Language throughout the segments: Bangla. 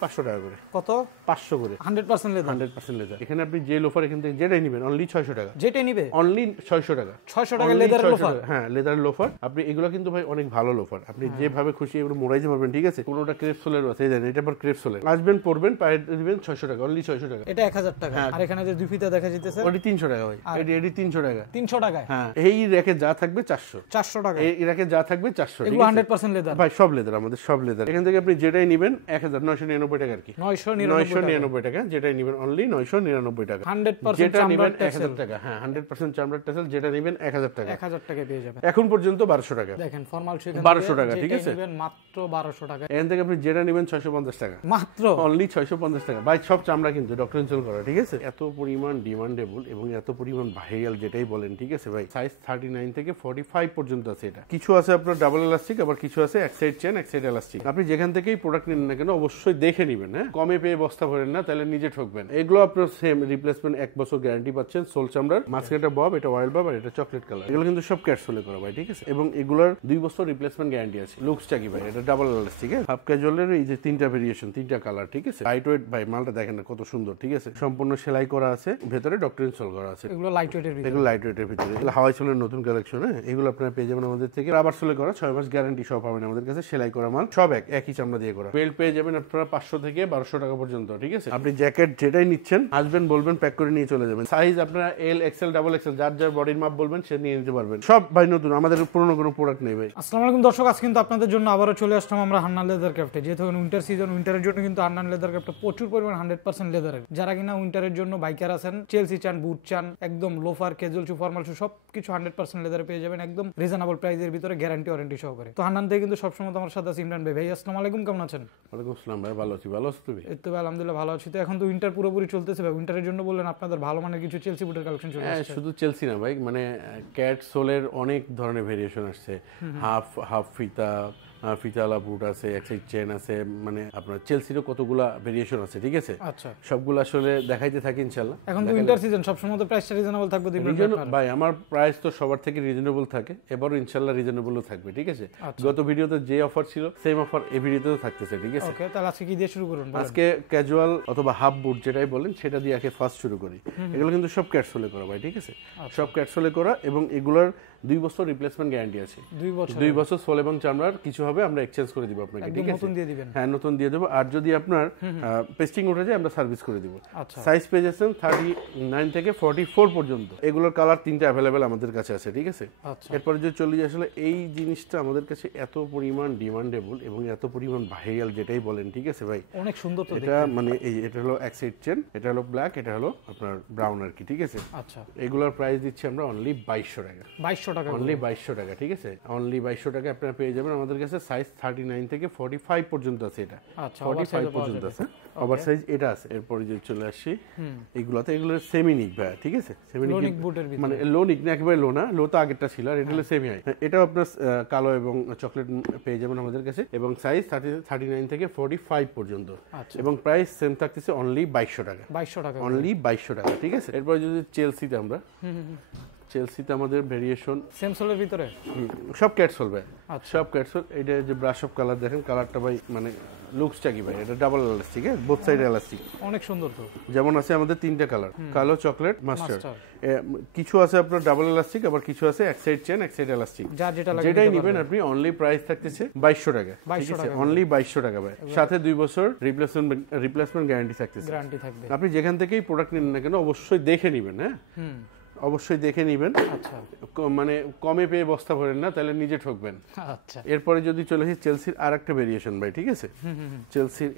500 টাকা করে। কত? 500 করে। 100% লেদার। 100% লেদার। এখানে আপনি যে লোফার এখান থেকে যেটাই নেবেন অনলি 600 টাকা। যেটাই নিবে অনলি 600 টাকা। 600 টাকা লেদারের লোফার। হ্যাঁ, লেদারের লোফার। আপনি এগুলো কিন্তু ভাই অনেক ভালো লোফার। আপনি যেভাবে খুশি এগুলো মোড়াইতে পারবেন, ঠিক আছে? কোনোটা ক্রেপ সোলের আছে, এই দেখেন এটা আবার ক্রেপ সোলের। আসবেন পরবেন, পায়ে দিবেন 600 টাকা, অনলি 600 টাকা। এটা 1000 টাকা। আর এখানে যে দুই ফিতা দেখা যাইতেছে ওটি 300 টাকা ভাই। এটি 300 টাকা। 300 টাকায়। হ্যাঁ, এই রেকে যা থাকবে 400। 400 টাকা। এই রেকে যা থাকবে 400। এগুলো 100% লেদার। ভাই সব লেদার, আমাদের সব লেদার। এখান থেকে আপনি যেটাই নেবেন 1999 টাকা আর কি। 999 টাকা যেটাই নেবেন অনলি 999 টাকা। 100% যেটা নেবেন চামড়ার 1000 টাকা। হ্যাঁ, 100% চামড়ার টেসেল যেটা নেবেন 1000 টাকা। 1000 টাকায় পেয়ে যাবেন। এখন পর্যন্ত 1200 টাকা। দেখেন ফরমাল শু এখানে 1200 টাকা, ঠিক আছে? নেবেন মাত্র 1200 টাকা। এখান থেকে আপনি যেটা নেবেন 650 টাকা। মাত্র অনলি 650 টাকা। ভাই সব চামড়া কিন্তু ডক্টর ইনসেল করা, ঠিক আছে? এত পরিমাণ ডিমান্ডেবল এবং এত পরিমাণ ভাইরাল যেটাই বলেন, ঠিক আছে ভাই? সাইজ 39 থেকে 45 পর্যন্ত আছে এটা। কিছু আছে আপনার ডাবল এলাস্টিক, আবার কিছু আছে এক সাইড চেন এক সাইড এলাস্টিক। আপনি যেখান থেকেই প্রোডাক্ট নেন না কেন অবশ্যই দেখে নেবেন। হ্যাঁ, কমে পেয়ে বস্তা ভরেন না, তাহলে নিজে ঠকবেন। এগুলো আপনার সেম রিপ্লেসমেন্ট 1 বছর গ্যারান্টি পাচ্ছেন। সোল চামড়ার, মাঝখানটা বব, এটা অয়েল বব, আর এটা চকলেট কালার। এগুলো কিন্তু সব ক্যাটসোলে করা ভাই, ঠিক আছে? এবং এগুলোর 2 বছর রিপ্লেসমেন্ট গ্যারান্টি আছে। লুকসটা কি ভাই? এটা ডাবল এলাস্টিক, হাফ ক্যাজুয়ালের এই যে 3টা ভেরিয়েশন, 3টা কালার, ঠিক আছে? লাইট ওয়েট ভাই, মালটা দেখেন না কত সুন্দর, ঠিক আছে? সম্পূর্ণ সেলাই করা আছে, ভেতরে ডক্টর ইনসল করা আছে। এগুলো লাইট ওয়েটের ভিতরে। এগুলো লাইট ওয়েটের ভিতরে। এগুলো হাওয়াই সোলের নতুন কালেকশন। হ্যাঁ, এগুলো আপনারা পেয়ে যাবেন আমাদের থেকে। রাবার সোলে করা, 6 মাস গ্যারান্টি সহ পাবেন আমাদের কাছে। সেলাই করা মাল সব একই চামড়া দিয়ে করা। বেল্ট পেয়ে যাবেন আপনারা 500 থেকে 1200 টাকা পর্যন্ত, ঠিক আছে? আপনি জ্যাকেট যেটাই নিচ্ছেন আসবেন, বলবেন, প্যাক করে নিয়ে চলে যাবেন। সাইজ আপনারা এল, এক্সেল, ডাবল এক্সেল, যার যার বডির মাপ বলবেন সে নিয়ে নিতে পারবেন। সব ভাই নতুন, আমাদের পুরনো কোনো প্রোডাক্ট নেই ভাই। আসসালামু আলাইকুম দর্শক, আজ কিন্তু আপনাদের জন্য আবারও চলে আসলাম আমরা হান্নান লেদার ক্রাফটে। যেহেতু উইন্টার সিজন, উইন্টারের জন্য কিন্তু হান্নান লেদার ক্রাফটে প্রচুর পরিমাণ 100% লেদারের। যারা কিনা উইন্টারের জন্য বাইকার আছেন, চেলসি চান, বুট চান, একদম লোফার, ক্যাজুয়াল শু, ফর্মাল শু সবকিছু 100% লেদারে পেয়ে যাবেন, একদম রিজনেবল প্রাইসের ভিতরে, গ্যারান্টি ওয়ারেন্টি সহকারে। তো হান্নান থেকে কিন্তু সবসময় আমার সাথে আছে ইমরান ভাই। ভাই আসসালামু আলাইকুম, কেমন আছেন? ওয়ালাইকুম আসসালাম ভাই, ভালো আছি। ভালো আছো তুমি? এই তো ভাই আলহামদুলিল্লাহ ভালো আছি। তো এখন তো উইন্টার পুরোপুরি চলতেছে ভাই, উইন্টারের জন্য বললেন আপনাদের ভালো মানের কিছু চেলসি বুটের কালেকশন চলে আসছে। শুধু চেলসি না ভাই, মানে ক্যাট সোলের অনেক ধরনের ভেরিয়েশন আসছে। হাফ ফিতা, ফিতালা বুট আছে, এক সাইড চেন আছে, মানে আপনার চেলসিরও কতগুলা ভেরিয়েশন আছে, ঠিক আছে? আচ্ছা, সবগুলো আসলে দেখাইতে থাকি ইনশাআল্লাহ। এখন তো উইন্টার সিজন, সবসময় তো প্রাইসটা রিজনেবল থাকবে ভাই। আমার প্রাইস তো সবার থেকে রিজনেবল থাকে, এবারও ইনশাআল্লাহ রিজনেবলও থাকবে, ঠিক আছে? গত ভিডিওতে যে অফার ছিল সেম অফার এই ভিডিওতেও থাকতেছে, ঠিক আছে? ওকে, তাহলে আজকে কি দিয়ে শুরু করুন? আজকে ক্যাজুয়াল অথবা হাফ বুট যেটাই বলেন সেটা দিয়ে আগে ফার্স্ট শুরু করি। এগুলো কিন্তু সব ক্যাটসোলে করা ভাই, ঠিক আছে? সব ক্যাটসোলে করা এবং এগুলোর 2 বছর রিপ্লেসমেন্ট গ্যারান্টি আছে। 2 বছর সোল এবং চামড়ার কিছু হবে আমরা এক্সচেঞ্জ করে দিব আপনাকে, ঠিক আছে? নতুন দিয়ে দিবেন? হ্যাঁ, নতুন দিয়ে দেবো। আর যদি আপনার পেস্টিং উঠে যায় আমরা সার্ভিস করে দিব। সাইজ পেয়ে যাচ্ছেন 39 থেকে 44 পর্যন্ত। এগুলোর কালার 3টা অ্যাভেলেবেল আমাদের কাছে আছে, ঠিক আছে? এরপরে যদি চলে যায়, আসলে এই জিনিসটা আমাদের কাছে এত পরিমাণ ডিমান্ডেবল এবং এত পরিমাণ ভাইরাল যেটাই বলেন, ঠিক আছে ভাই? অনেক সুন্দর তো এটা, মানে এটা হলো এক সাইড চেন, এটা হলো ব্ল্যাক, এটা হলো আপনার ব্রাউন আর কি, ঠিক আছে? আচ্ছা, এগুলোর প্রাইস দিচ্ছি আমরা অনলি 2200 টাকা। 2200 টাকা, অনলি 2200 টাকা, ঠিক আছে? অনলি 2200 টাকা আপনারা পেয়ে যাবেন আমাদের কাছে। সাইজ 39 থেকে 45 পর্যন্ত আছে এটা। আচ্ছা, 45 পর্যন্ত আছে। ওভার সাইজ এটা আছে। এরপরে যদি চলে আসি এগুলাতে, এগুলো সেমিনিক ভাই, ঠিক আছে? সেমিনিক বুটের ভিতরে, মানে লোনিক না, একেবারে লো না। লো তো আগেরটা ছিল, আর এটা হলো সেমি হাই। এটাও আপনার কালো এবং চকলেট পেয়ে যাবেন আমাদের কাছে, এবং সাইজ 39 থেকে 45 পর্যন্ত। এবং প্রাইস সেম থাকতেছে অনলি 2200 টাকা। 2200 টাকা, অনলি 2200 টাকা, ঠিক আছে? এরপরে যদি চেলসিতে আমরা, চেলসিতে আমাদের ভেরিয়েশন সেম সোলের ভিতরে সব ক্যাটসোল ভাই, সব ক্যাটসোল। এটা যে ব্রাশ অফ কালার দেখেন, কালারটা ভাই মানে লুকসটা কি ভাই? এটা ডাবল এলাস্টিক, হ্যাঁ, বোথ সাইড এলাস্টিক, অনেক সুন্দর তো। যেমন আছে আমাদের 3টা কালার, কালো, চকলেট, মাস্টার্ড। কিছু আছে আপনার ডাবল এলাস্টিক, আবার কিছু আছে এক সাইড চেন এক সাইড এলাস্টিক। যার যেটাই নেবেন আপনি অনলি প্রাইস থাকতেছে 2200 টাকা, ঠিক আছে? অনলি 2200 টাকা ভাই। সাথে 2 বছর রিপ্লেসমেন্ট গ্যারান্টি থাকতেছে। আপনি যেখান থেকেই প্রোডাক্ট নেন না কেন অবশ্যই দেখে নেবেন। হ্যাঁ, অবশ্যই দেখে নেবেন। আচ্ছা, মানে কমে পেয়ে বস্তা ভরেন না, তাহলে নিজে ঠকবেন। আচ্ছা, এরপরে যদি চলে আসি চেলসির আরেকটা ভেরিয়েশন ভাই, ঠিক আছে? চেলসির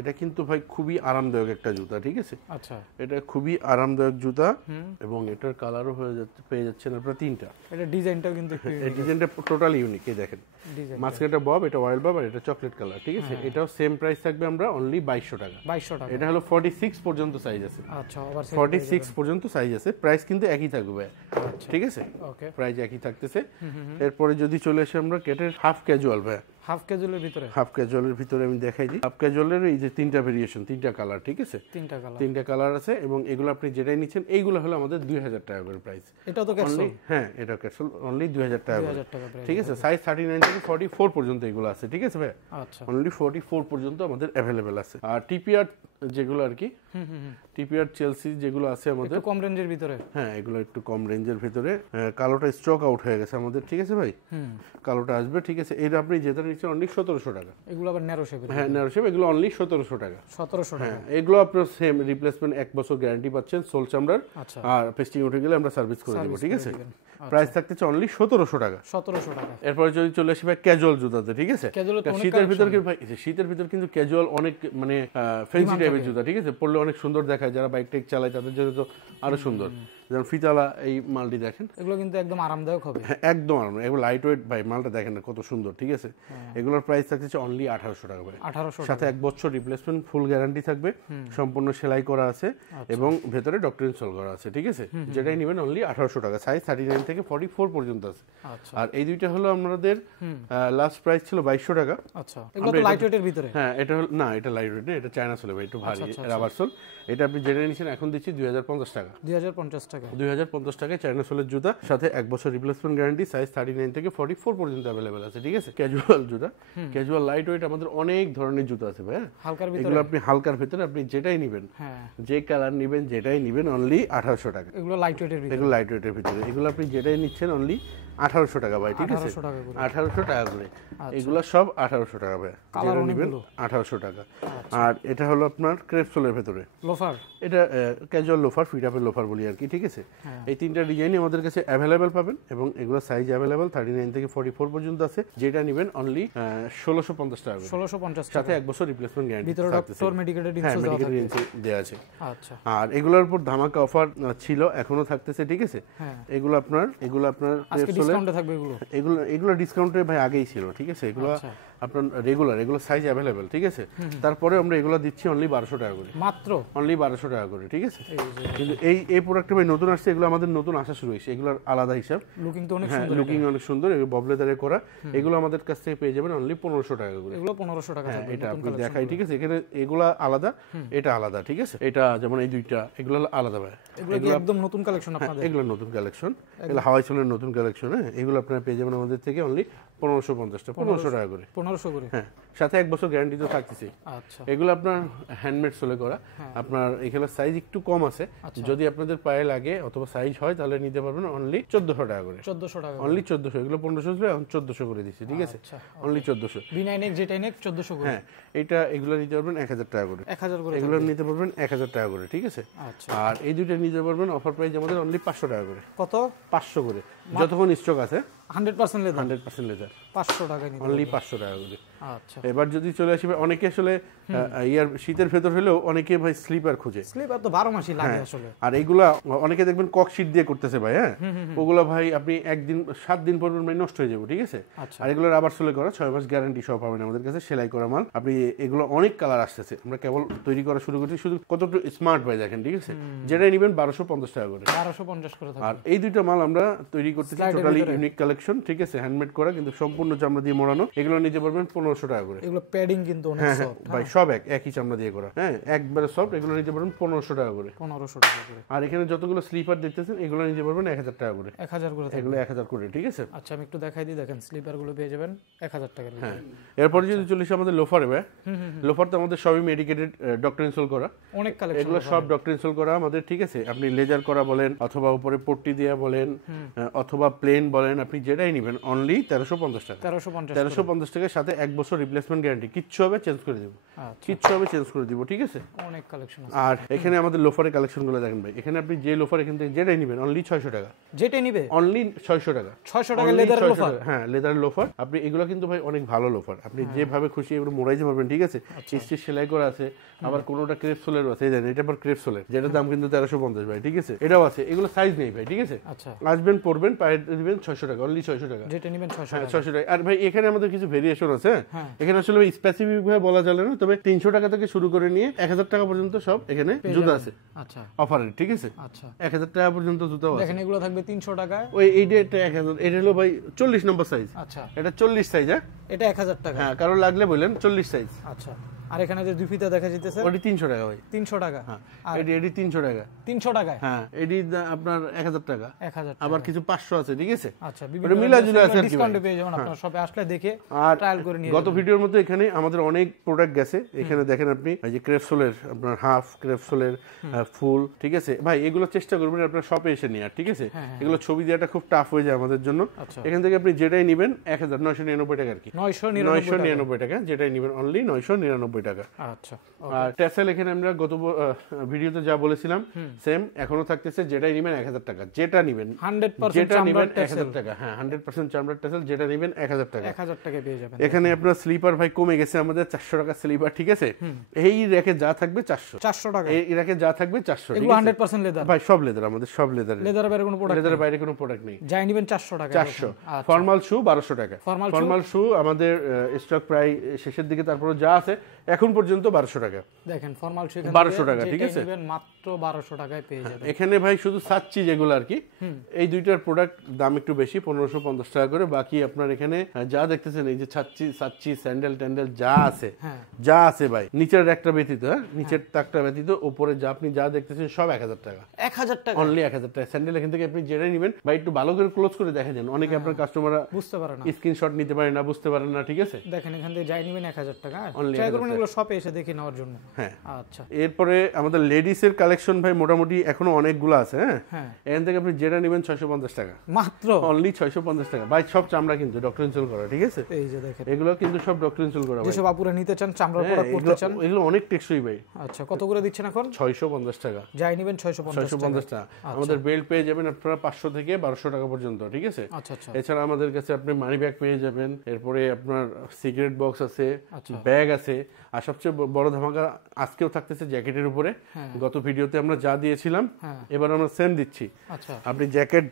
এটা কিন্তু ভাই খুবই আরামদায়ক একটা জুতা, ঠিক আছে? আচ্ছা, এটা খুবই আরামদায়ক জুতা, এবং এটার কালারও পেয়ে যাচ্ছেন আপনারা 3টা। এটা ডিজাইনটাও কিন্তু এই ডিজাইনটা টোটালি ইউনিক। এই দেখেন, মাঝখানটা বব, এটা অয়েল বব, আর এটা চকলেট কালার, ঠিক আছে? এটাও সেম প্রাইস থাকবে আমরা অনলি 2200 টাকা। 2200 টাকা। এটা হলো 46 পর্যন্ত সাইজ আছে। আচ্ছা, ওভার সাইজ 46 পর্যন্ত সাইজ আছে। প্রাইস কিন্তু একই থাকবে, ঠিক আছে? ওকে, প্রাইস একই থাকতেছে। এরপরে যদি চলে আসি আমরা কেটের হাফ ক্যাজুয়াল ভাই, হাফ ক্যাজুয়ালের ভিতরে হাফ ক্যাজুয়ালের ভিতরে আমি দেখাই দিই। হাফ ক্যাজুয়ালের এই যে 3টা ভেরিয়েশন, 3টা কালার, ঠিক আছে, 3টা কালার আছে এবং এগুলো আপনি যেটাই নিচ্ছেন এইগুলো হলো আমাদের 2000 টাকা করে প্রাইস। এটা তো ক্যাপসুল, হ্যাঁ এটা ক্যাপসুল অনলি 2000 টাকা করে, 2000 টাকা প্রাইস। ঠিক আছে। সাইজ 39 থেকে 44 পর্যন্ত এগুলো আছে, ঠিক আছে ভাই। আচ্ছা, অনলি 44 পর্যন্ত আমাদের অ্যাভেলেবেল আছে। আর টিপিআর যেগুলো আর কি, টিপিআর চেলসি যেগুলো আছে আমাদের একটু কম রেঞ্জের ভিতরে, হ্যাঁ এগুলো একটু কম রেঞ্জের ভিতরে। কালোটা স্টক আউট হয়ে গেছে আমাদের, ঠিক আছে ভাই, কালোটা আসবে, ঠিক আছে। এটা আপনি যেটা নিচ্ছেন অনলি 1700 টাকা। এগুলো আবার ন্যারো শেপের, হ্যাঁ ন্যারো শেপ, এগুলো অনলি 1700 টাকা। 1700 টাকা। হ্যাঁ এগুলো আপনার সেম রিপ্লেসমেন্ট 1 বছর গ্যারান্টি পাচ্ছেন সোল চামড়ার। আচ্ছা, আর পেস্টিং উঠে গেলে আমরা সার্ভিস করে দেবো, ঠিক আছে। প্রাইস থাকতেছে অনলি 1700 টাকা। 1700 টাকা। এরপরে যদি চলে আসি ভাই ক্যাজুয়াল জুতাতে, ঠিক আছে। শীতের ভিতর কি ভাই, শীতের ভিতর কিন্তু ক্যাজুয়াল অনেক মানে ফ্যান্সি টাইপের জুতা, ঠিক আছে, পরলে অনেক সুন্দর দেখায়। যারা বাইক টেক চালায় তাদের জন্য তো আরো সুন্দর। যেমন ফিতালা এই মালটি দেখেন, এগুলো কিন্তু একদম আরামদায়ক হবে। হ্যাঁ একদম আরাম, এগুলো লাইট ওয়েট ভাই, মালটা দেখেন না কত সুন্দর, ঠিক আছে। এগুলোর প্রাইস থাকছে অনলি 1800 টাকা ভাই। 1800 সাথে 1 বছর রিপ্লেসমেন্ট ফুল গ্যারান্টি থাকবে, সম্পূর্ণ সেলাই করা আছে এবং ভেতরে ডক্টর ইনস্টল করা আছে, ঠিক আছে। যেটাই নেবেন অনলি 1800 টাকা। সাইজ 39 থেকে 44 পর্যন্ত আছে। আর এই দুইটা হলো আমাদের লাস্ট প্রাইস ছিল 2200 টাকা। আচ্ছা, এগুলো তো লাইট ওয়েটের ভিতরে। হ্যাঁ এটা হলো না, এটা লাইট ওয়েট না, এটা চায়না সোল ভাই, একটু ভারী রাবার সোল। এটা আপনি যেটা নিছেন এখন দিচ্ছি 2050 টাকা। 2050 টাকা। 2050 টাকায় চায়না সোলের জুতা, সাথে 1 বছর রিপ্লেসমেন্ট গ্যারান্টি। সাইজ 39 থেকে 44 পর্যন্ত অ্যাভেলেবেল আছে, ঠিক আছে। ক্যাজুয়াল জুতা, ক্যাজুয়াল লাইট ওয়েট আমাদের অনেক ধরনের জুতা আছে ভাই। হালকার ভিতরে, এগুলো আপনি হালকার ভিতরে আপনি যেটাই নেবেন, যে কালার নেবেন যেটাই নেবেন অনলি 1800 টাকা। এগুলো লাইট ওয়েটের ভিতরে, এগুলো লাইট ওয়েটের ভিতরে, এগুলো আপনি যেটাই নিচ্ছেন অনলি 1800 টাকা ভাই, ঠিক আছে। 1800 টাকা করে এগুলো সব 1800 টাকা ভাই। কালার নেবেন 1800 টাকা। আর এটা হলো আপনার ক্রেপসোলের ভিতরে লোফার, এটা ক্যাজুয়াল লোফার, ফিট আপের লোফার বলি আর কি, ঠিক আছে। এই 3টা ডিজাইনই আমাদের কাছে অ্যাভেলেবেল পাবেন এবং এগুলো সাইজ অ্যাভেলেবেল 39 থেকে 44 পর্যন্ত আছে। যেটা নেবেন অনলি 1650 টাকা, 1650 সাথে 1 বছর রিপ্লেসমেন্ট গ্যারান্টি ভিতরে ডক্টর মেডিকেটেড ইনস্যুরেন্স দেওয়া আছে। আচ্ছা, আর এগুলোর উপর ধামাকা অফার ছিল, এখনো থাকতেছে, ঠিক আছে। এগুলো আপনার আজকে ডিসকাউন্টে থাকবে। এগুলো ডিসকাউন্টে ভাই আগেই ছিল, ঠিক আছে। এগুলো আপনার রেগুলার, এগুলো সাইজ অ্যাভেলেবেল, ঠিক আছে। তারপরে আমরা এগুলো দিচ্ছি অনলি 1200 টাকা করে, মাত্র অনলি 1200 টাকা করে, ঠিক আছে। কিন্তু এই প্রোডাক্টটা ভাই নতুন আসছে, এগুলো আমাদের নতুন আসা শুরু হয়েছে, এগুলোর আলাদা হিসাব। লুকিং তো অনেক সুন্দর, লুকিং অনেক সুন্দর, এগুলো ববলেদারে করা। এগুলো আমাদের কাছ থেকে পেয়ে যাবেন অনলি 1500 টাকা করে। এগুলো 1500 টাকা থাকবে। এটা আপনি দেখাই, ঠিক আছে। এখানে এগুলা আলাদা, এটা আলাদা, ঠিক আছে। এটা যেমন এই দুইটা, এগুলো আলাদা ভাই। এগুলো কি একদম নতুন কালেকশন আপনাদের? এগুলো নতুন কালেকশন, এগুলো হাওয়াই সোলের নতুন কালেকশন। হ্যাঁ এগুলো আপনারা পেয়ে যাবেন আমাদের থেকে অনলি 1550 টাকা, 1500 টাকা করে। 1500 করে, হ্যাঁ সাথে 1 বছর গ্যারান্টি তো থাকতেছে। আচ্ছা, এগুলো আপনার হ্যান্ডমেড সোলে করা। আপনার এখানে সাইজ একটু কম আছে, যদি আপনাদের পায়ে লাগে অথবা সাইজ হয় তাহলে নিতে পারবেন অনলি 1400 টাকা করে। 1400 টাকা, অনলি 1400। এগুলো 1500 ছিল, এখন 1400 করে দিচ্ছি, ঠিক আছে। অনলি 1400। B9X J10X 1400 করে। হ্যাঁ এগুলো নিতে পারবেন 1000 টাকা করে। 1000 করে এগুলো নিতে পারবেন 1000 টাকা করে, ঠিক আছে। আর এই দুইটা নিতে পারবেন অফার প্রাইস আমাদের অনলি 500 টাকা করে। কত? 500 করে, যতক্ষণ স্টক আছে। 100% লেদার, 100% লেদার, 500 টাকা নিতে, অনলি 500 টাকা করে। আচ্ছা, এবার যদি চলে আসি, অনেকে আসলে ইয়ার শীতের ভেতর হলেও অনেকে ভাই স্লিপার খোঁজে। স্লিপার তো 12 মাসই লাগে আসলে। আর এইগুলা অনেকে দেখবেন কক শীট দিয়ে করতেছে ভাই। হ্যাঁ ওগুলা ভাই আপনি 7 দিন পর ভাই নষ্ট হয়ে যাবে, ঠিক আছে। আর এগুলো রাবার সোলে করা, 6 মাস গ্যারান্টি সহ পাবেন আমাদের কাছে, সেলাই করা মাল। আপনি এগুলো অনেক কালার আসতেছে, আমরা কেবল তৈরি করা শুরু করছি, শুধু কতটুকু স্মার্ট ভাই দেখেন, ঠিক আছে। যেটাই নেবেন 1250 টাকা করে, 1250 করে থাকবে। আর এই দুইটা মাল আমরা তৈরি করতেছি টোটালি ইউনিক কালেকশন, ঠিক আছে, হ্যান্ডমেড করা, কিন্তু সম্পূর্ণ চামড়া দিয়ে মোড়ানো। এগুলো নিতে পারবেন 1500 টাকা করে। এগুলো প্যাডিং কিন্তু অনেক সফট ভাই, সব একই চামড়া দিয়ে করা। হ্যাঁ একবারে সফট। এগুলো নিতে পারবেন 1500 টাকা করে। 1500 টাকা করে। আর এখানে যতগুলো স্লিপার দেখতেছেন এগুলো নিতে পারবেন 1000 টাকা করে। 1000 করে, এগুলো 1000 করে, ঠিক আছে। আচ্ছা আমি একটু দেখাই দিই, দেখেন স্লিপার গুলো পেয়ে যাবেন 1000 টাকার। হ্যাঁ এরপরে যদি চলে আসে আমাদের লোফারে ভাই, লোফার তো আমাদের সবই মেডিকেটেড, ডক্টর ইনস্টল করা, অনেক কালেকশন। এগুলো সব ডক্টর ইনস্টল করা আমাদের, ঠিক আছে। আপনি লেজার করা বলেন অথবা উপরে পট্টি দেয়া বলেন অথবা প্লেন বলেন, আপনি যেটাই নেবেন অনলি 1350 টাকা। 1350 টাকার সাথে 1 বছর রিপ্লেসমেন্ট গ্যারান্টি। কিচ্ছু হবে চেঞ্জ করে দেব, কিচ্ছু হবে চেঞ্জ করে দিব, ঠিক আছে। অনেক কালেকশন আছে। আর এখানে আমাদের লোফারের কালেকশনগুলো দেখেন ভাই, এখানে আপনি যে লোফার এখান থেকে যেটাই নেবেন অনলি 600 টাকা। যেটাই নিবে অনলি 600 টাকা। 600 টাকা লেদারের লোফার। হ্যাঁ লেদারের লোফার। আপনি এগুলো কিন্তু ভাই অনেক ভালো লোফার, আপনি যেভাবে খুশি এগুলো মোড়াইতে পারবেন, ঠিক আছে। স্টিচ সেলাই করা আছে, আবার কোনোটা ক্রেপ সোলের আছে, জানেন এটা আবার ক্রেপ সোলের, যেটার দাম কিন্তু 1350 ভাই, ঠিক আছে। এটাও আছে, এগুলো সাইজ নেই ভাই, ঠিক আছে। আসবেন পরবেন, পায়ে দিবেন 600 টাকা, অনলি 600 টাকা। যেটা নেবেন 600 টাকা। আর ভাই এখানে আমাদের কিছু ভেরিয়েশন আছে, এখানে আসলে স্পেসিফিক ভাবে বলা যাবে না, তবে 300 টাকা থেকে শুরু করে নিয়ে 1000 টাকা পর্যন্ত সব এখানে জুতা আছে। আচ্ছা, অফারে, ঠিক আছে। আচ্ছা, 1000 টাকা পর্যন্ত জুতা আছে। দেখেন এগুলো থাকবে 300 টাকায়। ওই এইটা 1000, এটা হলো ভাই 40 নম্বর সাইজ। আচ্ছা, এটা 40 সাইজ। হ্যাঁ, এটা 1000 টাকা। হ্যাঁ, কারো লাগলে বলেন 40 সাইজ। আচ্ছা, আর এখানে যে দুই ফিতা দেখা যাইতেছে ওটি 300 টাকা ভাই। 300 টাকা। হ্যাঁ, এটি 300 টাকা। 300 টাকায়। হ্যাঁ, এটি আপনার 1000 টাকা। 1000 আবার কিছু 500 আছে, ঠিক আছে। আচ্ছা, ওটা মিলাজুলা আছে আর কি। ডিসকাউন্টে পেয়ে যাবেন আপনারা সবে আসলে দেখে আর ট্রায়াল করে নিয়ে গত ভিডিওর মধ্যে এখানে আমাদের অনেক প্রোডাক্ট গেছে। এখানে দেখেন আপনি এই যে ক্রেপসোলের আপনার হাফ, ক্রেপসোলের ফুল, ঠিক আছে ভাই। এগুলো চেষ্টা করবেন আপনার শপে এসে নিয়ে, ঠিক আছে। এগুলো ছবি দেওয়াটা খুব টাফ হয়ে যায় আমাদের জন্য। এখান থেকে আপনি যেটাই নেবেন 1999 টাকা আর কি। 999 টাকা যেটাই নেবেন, অনলি 999 টাকা। আচ্ছা, আর টেসেল এখানে আমরা গত ভিডিওতে যা বলেছিলাম সেম এখনো থাকতেছে। যেটাই নেবেন 1000 টাকা, যেটা নেবেন 100% যেটা নেবেন চামড়ার 1000 টাকা। হ্যাঁ, 100% চামড়ার টেসেল, যেটা নেবেন 1000 টাকা। 1000 টাকায় পেয়ে যাবেন। এখানে আপনার স্লিপার ভাই কমে গেছে আমাদের 400 টাকা স্লিপার, ঠিক আছে। এই রেখে যা থাকবে 400 টাকা, এই রেখে যা থাকবে 400। এগুলো 100% লেদার ভাই, সব লেদার, আমাদের সব লেদার। লেদারের বাইরে কোনো প্রোডাক্ট, লেদারের বাইরে কোনো প্রোডাক্ট নেই। যাই নেবেন 400 টাকা। 400। ফর্মাল শু 1200 টাকা। ফর্মাল শু আমাদের স্টক প্রায় শেষের দিকে, তারপরে যা আছে এখন পর্যন্ত 1200 টাকা। দেখেন ফর্মাল শু 1200 টাকা, ঠিক আছে। নেবেন মাত্র 1200 টাকায় পেয়ে যাবেন। এখানে ভাই শুধু সাচ্চি যেগুলো আর কি, এই দুইটার প্রোডাক্ট দাম একটু বেশি, 1550 টাকা করে। বাকি আপনার এখানে যা দেখতেছেন এই যে সাচ্চি স্যান্ডেল ট্যান্ডেল যা আছে ভাই, নিচের একটা ব্যতীত, হ্যাঁ, নিচের তাকটা ব্যতীত উপরে যা আপনি যা দেখতেছেন সব 1000 টাকা। 1000 টাকা, অনলি 1000 টাকা। স্যান্ডেল এখান থেকে আপনি যেটাই নেবেন ভাই একটু ভালো করে ক্লোজ করে দেখে দেন। অনেকে আপনার কাস্টমাররা বুঝতে পারে না, স্ক্রিনশট নিতে পারে না, বুঝতে পারেন না, ঠিক আছে। দেখেন এখান থেকে যাই নেবেন 1000 টাকা। Only ট্রাই করবেন এগুলো শপে এসে দেখে নেওয়ার জন্য। হ্যাঁ, আচ্ছা। এরপরে আমাদের লেডিস এর কালেকশন ভাই মোটামুটি এখনো অনেকগুলো আছে। হ্যাঁ, এখান থেকে আপনি যেটা নেবেন 650 টাকা মাত্র, অনলি 650 টাকা ভাই। সব চামড়া কিন্তু ডক্টর ইনসুল করা, ঠিক আছে। এই যে দেখেন এগুলো কিন্তু সব ডক্টর ইনসুল করা ভাই। যেসব আপুরা নিতে চান, চামড়ার প্রোডাক্ট করতে চান, এগুলো অনেক টেকসই ভাই। আচ্ছা, কত করে দিচ্ছেন এখন? 650 টাকা। যাই নেবেন 650 টাকা। আমাদের বেল্ট পেয়ে যাবেন আপনারা 500 থেকে 1200 টাকা পর্যন্ত, ঠিক আছে। আচ্ছা, আচ্ছা। এছাড়া আমাদের কাছে আপনি মানি ব্যাগ পেয়ে যাবেন, এরপরে আপনার সিগারেট বক্স আছে, ব্যাগ আছে, আর সবচেয়ে বড় ধামাকা আজকেও থাকতেছে জ্যাকেটের উপরে। গত ভিডিওতে আমরা যা দিয়েছিলাম এবার আমরা সেম দিচ্ছি। আচ্ছা, আপনি জ্যাকেট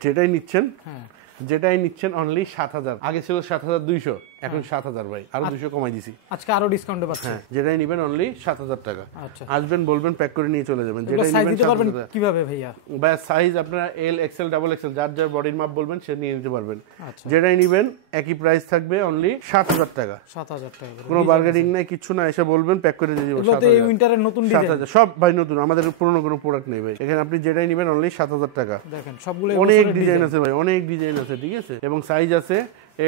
যেটাই নিচ্ছেন অনলি 7000। আগে ছিল 7200, এখন 7000 ভাই, আরো 200 কমাই দিছি। আজকে আরো ডিসকাউন্টে পাচ্ছেন। হ্যাঁ, যেটাই নেবেন অনলি 7000 টাকা। আচ্ছা, আসবেন, বলবেন, প্যাক করে নিয়ে চলে যাবেন। যেটাই সাইজ নেবেন দিতে পারবেন কিভাবে ভাইয়া? ভাই সাইজ আপনারা এল, এক্সেল, ডাবল এক্সেল, যার যার বডির মাপ বলবেন সে নিয়ে নিতে পারবেন। আচ্ছা, যেটাই নেবেন একই প্রাইস থাকবে, অনলি 7000 টাকা। 7000 টাকা, কোনো বার্গেনিং নাই, কিছু না, এসে বলবেন, প্যাক করে দিয়ে দিব। এগুলো তো এই উইন্টারের নতুন ডিজাইন, 7000 সব ভাই নতুন, আমাদের পুরনো কোনো প্রোডাক্ট নেই ভাই। এখানে আপনি যেটাই নেবেন অনলি 7000 টাকা। দেখেন সবগুলো অনেক ডিজাইন আছে ভাই, অনেক ডিজাইন আছে, ঠিক আছে। এবং সাইজ আছে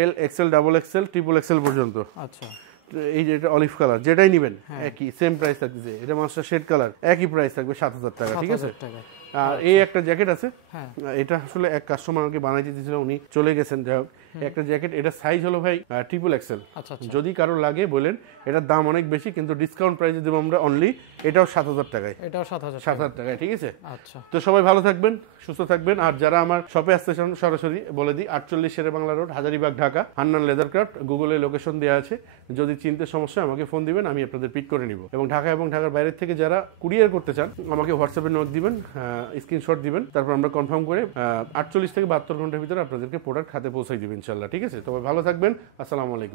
L, XL, double XL, triple XL পর্যন্ত। আচ্ছা, এই যে এটা অলিভ কালার, যেটাই নেবেন একই সেম প্রাইস থাকছে। এটা মাস্টার শেড কালার, একই প্রাইস থাকবে 7000 টাকা, ঠিক আছে। আর এই একটা জ্যাকেট আছে, এটা আসলে এক কাস্টমার আমাকে বানাইতে দিয়েছিল, উনি চলে গেছেন, যাই হোক। একটা জ্যাকেট, এটা সাইজ হলো ভাই ট্রিপল এক্সেল। যদি কারো লাগে বলেন, এটার দাম অনেক বেশি কিন্তু ডিসকাউন্ট প্রাইসে দেবো আমরা অনলি এটাও 7000 টাকায়। এটাও 7000 টাকায়, ঠিক আছে। আচ্ছা, তো সবাই ভালো থাকবেন, সুস্থ থাকবেন। আর যারা আমার শপে আসতে চান সরাসরি বলে দিই, 48 Shere Bangla road, Hazaribagh, Dhaka, Hannan leather craft. গুগলে লোকেশন দেওয়া আছে, যদি চিনতে সমস্যা আমাকে ফোন দিবেন, আমি আপনাদের পিক করে নিব। এবং ঢাকা এবং ঢাকার বাইরের থেকে যারা কুরিয়ার করতে চান আমাকে হোয়াটসঅ্যাপে নক দিবেন, স্ক্রিনশট দিবেন, তারপর আমরা কনফার্ম করে 48 থেকে 72 ঘন্টার ভিতরে আপনাদেরকে প্রোডাক্ট হাতে পৌঁছাই দিবেন ইনশাল্লাহ, ঠিক আছে। তবে ভালো থাকবেন, আসসালামু আলাইকুম।